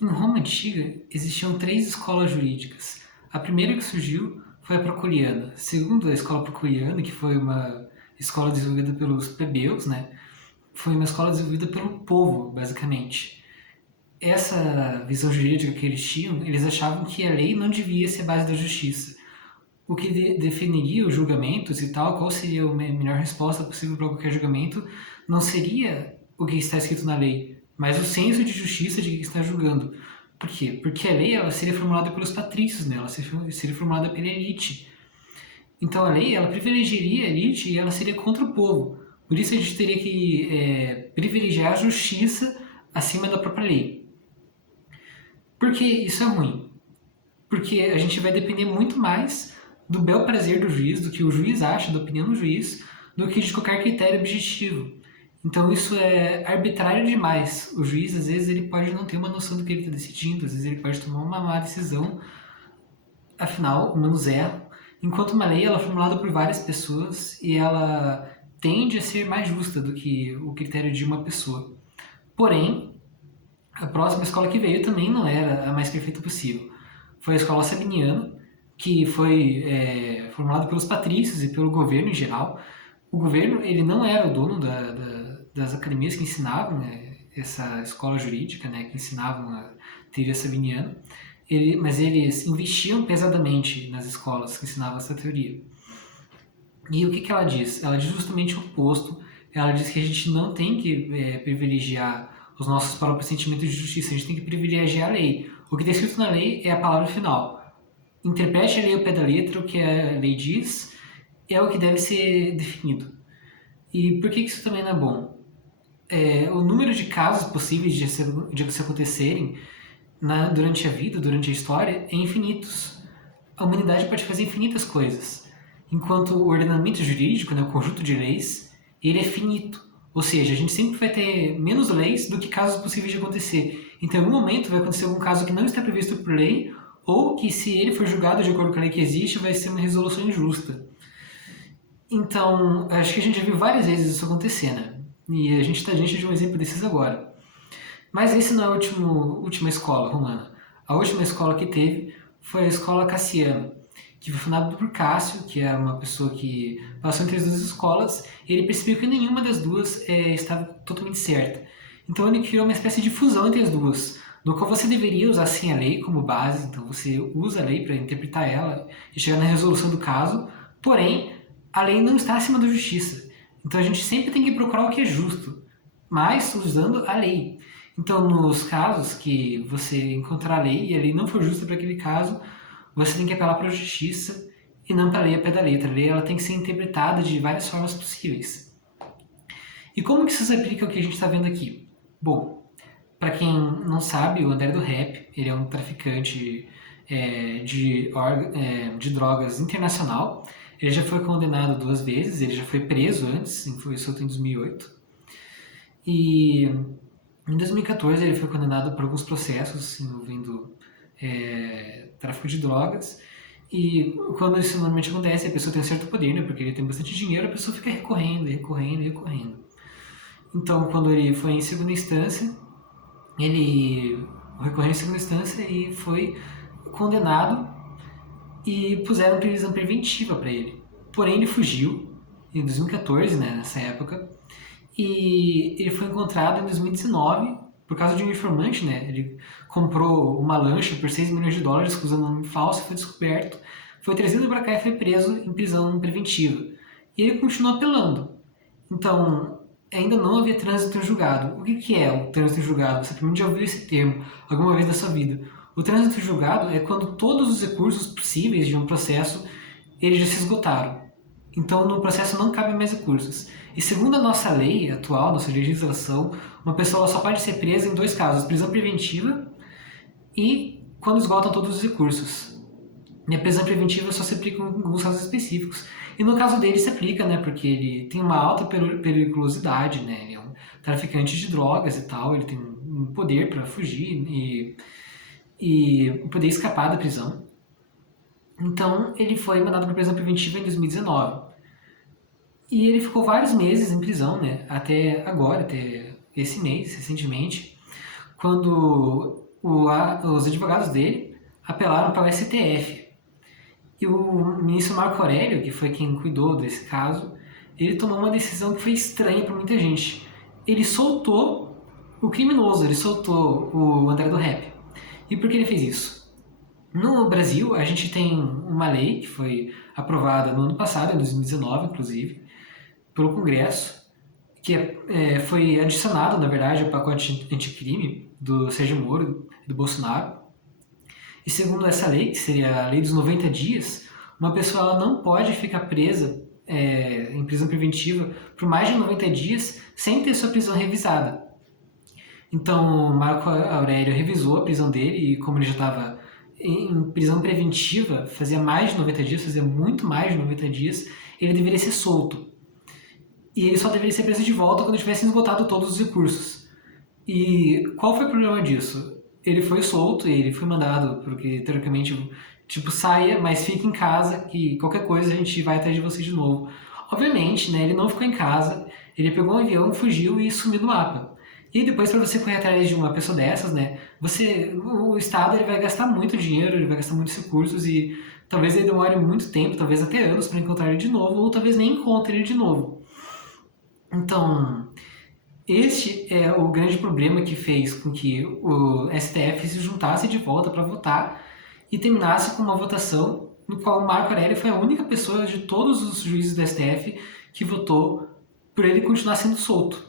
Em Roma antiga, existiam três escolas jurídicas. A primeira que surgiu foi a Procoliana. Segundo a escola Procoliana, que foi uma escola desenvolvida pelos plebeus, né? Foi uma escola desenvolvida pelo povo, basicamente. Essa visão jurídica que eles tinham, eles achavam que a lei não devia ser a base da justiça. O que definiria os julgamentos e tal, qual seria a melhor resposta possível para qualquer julgamento, não seria o que está escrito na lei, mas o senso de justiça de quem está julgando. Por quê? Porque a lei ela seria formulada pelos patrícios, né? Ela seria formulada pela elite. Então a lei ela privilegiaria a elite e ela seria contra o povo. Por isso a gente teria que privilegiar a justiça acima da própria lei. Por que isso é ruim? Porque a gente vai depender muito mais do bel prazer do juiz, do que o juiz acha, da opinião do juiz, do que de qualquer critério objetivo. Então isso é arbitrário demais. O juiz, às vezes, ele pode não ter uma noção do que ele está decidindo, às vezes ele pode tomar uma má decisão, afinal, humanos erram, enquanto uma lei ela é formulada por várias pessoas e ela tende a ser mais justa do que o critério de uma pessoa. Porém, a próxima escola que veio também não era a mais perfeita possível. Foi a escola sabiniana, que foi formulada pelos patrícios e pelo governo em geral. O governo ele não era o dono das academias que ensinavam essa escola jurídica, né, que ensinavam a teoria sabiniana, mas eles investiam pesadamente nas escolas que ensinavam essa teoria. E o que, que ela diz? Ela diz justamente o oposto. Ela diz que a gente não tem que privilegiar os nossos próprios sentimentos de justiça, a gente tem que privilegiar a lei. O que está escrito na lei é a palavra final. Interprete a lei ao pé da letra, o que a lei diz é o que deve ser definido. E por que isso também não é bom? O número de casos possíveis de se acontecerem durante a vida, durante a história, é infinitos. A humanidade pode fazer infinitas coisas, enquanto o ordenamento jurídico, né, o conjunto de leis, ele é finito. Ou seja, a gente sempre vai ter menos leis do que casos possíveis de acontecer. Então, em algum momento vai acontecer algum caso que não está previsto por lei, ou que, se ele for julgado de acordo com a lei que existe, vai ser uma resolução injusta. Então, acho que a gente já viu várias vezes isso acontecer, né? E a gente está diante de um exemplo desses agora. Mas esse não é a última escola romana. A última escola que teve foi a escola Cassiana, que foi fundada por Cássio, que era uma pessoa que passou entre as duas escolas, e ele percebeu que nenhuma das duas estava totalmente certa. Então ele criou uma espécie de fusão entre as duas, no qual você deveria usar sim a lei como base, então você usa a lei para interpretar ela e chegar na resolução do caso, porém a lei não está acima da justiça. Então a gente sempre tem que procurar o que é justo, mas usando a lei. Então, nos casos que você encontrar a lei e a lei não for justa para aquele caso, você tem que apelar para a justiça e não para a lei a pé da letra. A lei ela tem que ser interpretada de várias formas possíveis. E como que isso se aplica ao que a gente está vendo aqui? Bom, para quem não sabe, o André do Rap, ele é um traficante de drogas internacional. Ele já foi condenado duas vezes, ele já foi preso antes, foi solto em 2008. E em 2014 ele foi condenado por alguns processos envolvendo tráfico de drogas. E quando isso normalmente acontece, a pessoa tem um certo poder, né? Porque ele tem bastante dinheiro, a pessoa fica recorrendo, recorrendo, recorrendo. Então, quando ele foi em segunda instância, ele recorreu em segunda instância e foi condenado e puseram prisão preventiva para ele. Porém, ele fugiu em 2014, né, nessa época, e ele foi encontrado em 2019 por causa de um informante, né? Ele comprou uma lancha por 6 milhões de dólares usando um nome falso, foi descoberto, foi trazido para cá e foi preso em prisão preventiva. E ele continuou apelando. Então, ainda não havia trânsito em julgado. O que é o trânsito em julgado? Você provavelmente já ouviu esse termo alguma vez na sua vida. O trânsito em julgado é quando todos os recursos possíveis de um processo eles já se esgotaram. Então, no processo não cabem mais recursos. E segundo a nossa lei atual, nossa legislação, uma pessoa só pode ser presa em dois casos: prisão preventiva e quando esgotam todos os recursos. E a prisão preventiva só se aplica em alguns casos específicos. E no caso dele se aplica, né? Porque ele tem uma alta periculosidade, né? Ele é um traficante de drogas e tal, ele tem um poder para fugir e poder escapar da prisão. Então ele foi mandado para prisão preventiva em 2019. E ele ficou vários meses em prisão, né? Até agora, até esse mês, recentemente, quando os advogados dele apelaram para o STF. E o ministro Marco Aurélio, que foi quem cuidou desse caso, ele tomou uma decisão que foi estranha para muita gente. Ele soltou o criminoso, ele soltou o André do Rap. E por que ele fez isso? No Brasil, a gente tem uma lei que foi aprovada no ano passado, em 2019, inclusive, pelo Congresso, que foi adicionado, na verdade, ao pacote anticrime do Sérgio Moro e do Bolsonaro. E segundo essa lei, que seria a lei dos 90 dias, uma pessoa ela não pode ficar presa em prisão preventiva por mais de 90 dias sem ter sua prisão revisada. Então, Marco Aurélio revisou a prisão dele e como ele já estava em prisão preventiva, fazia mais de 90 dias, fazia muito mais de 90 dias, ele deveria ser solto. E ele só deveria ser preso de volta quando tivessem esgotado todos os recursos. E qual foi o problema disso? Ele foi solto, ele foi mandado, porque teoricamente, tipo, saia, mas fique em casa, que qualquer coisa a gente vai atrás de você de novo. Obviamente, né, ele não ficou em casa, ele pegou um avião, fugiu e sumiu do mapa. E depois, para você correr atrás de uma pessoa dessas, né, o Estado ele vai gastar muito dinheiro, ele vai gastar muitos recursos e talvez ele demore muito tempo, talvez até anos para encontrar ele de novo, ou talvez nem encontre ele de novo. Então, este é o grande problema que fez com que o STF se juntasse de volta para votar e terminasse com uma votação no qual o Marco Aurélio foi a única pessoa de todos os juízes do STF que votou por ele continuar sendo solto.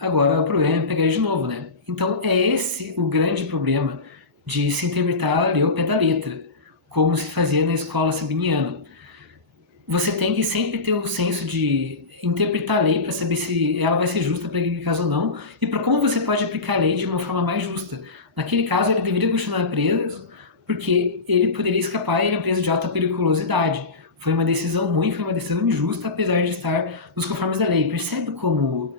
Agora o problema é pegar ele de novo, né? Então é esse o grande problema de se interpretar a lei ao pé da letra, como se fazia na escola sabiniana. Você tem que sempre ter um senso de interpretar a lei para saber se ela vai ser justa para aquele caso ou não e para como você pode aplicar a lei de uma forma mais justa. Naquele caso, ele deveria continuar preso porque ele poderia escapar e era preso de alta periculosidade. Foi uma decisão ruim, foi uma decisão injusta, apesar de estar nos conformes da lei. Percebe como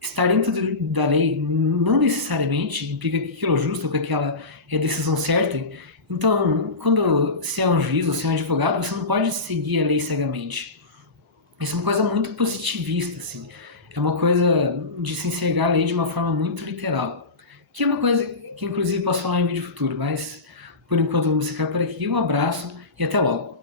estar dentro da lei não necessariamente implica que aquilo é justo, que aquela é a decisão certa. Então, quando se é um juiz ou se é um advogado, você não pode seguir a lei cegamente. Isso é uma coisa muito positivista, assim. É uma coisa de se enxergar a lei de uma forma muito literal. Que é uma coisa que, inclusive, posso falar em vídeo futuro, mas por enquanto vamos ficar por aqui. Um abraço e até logo.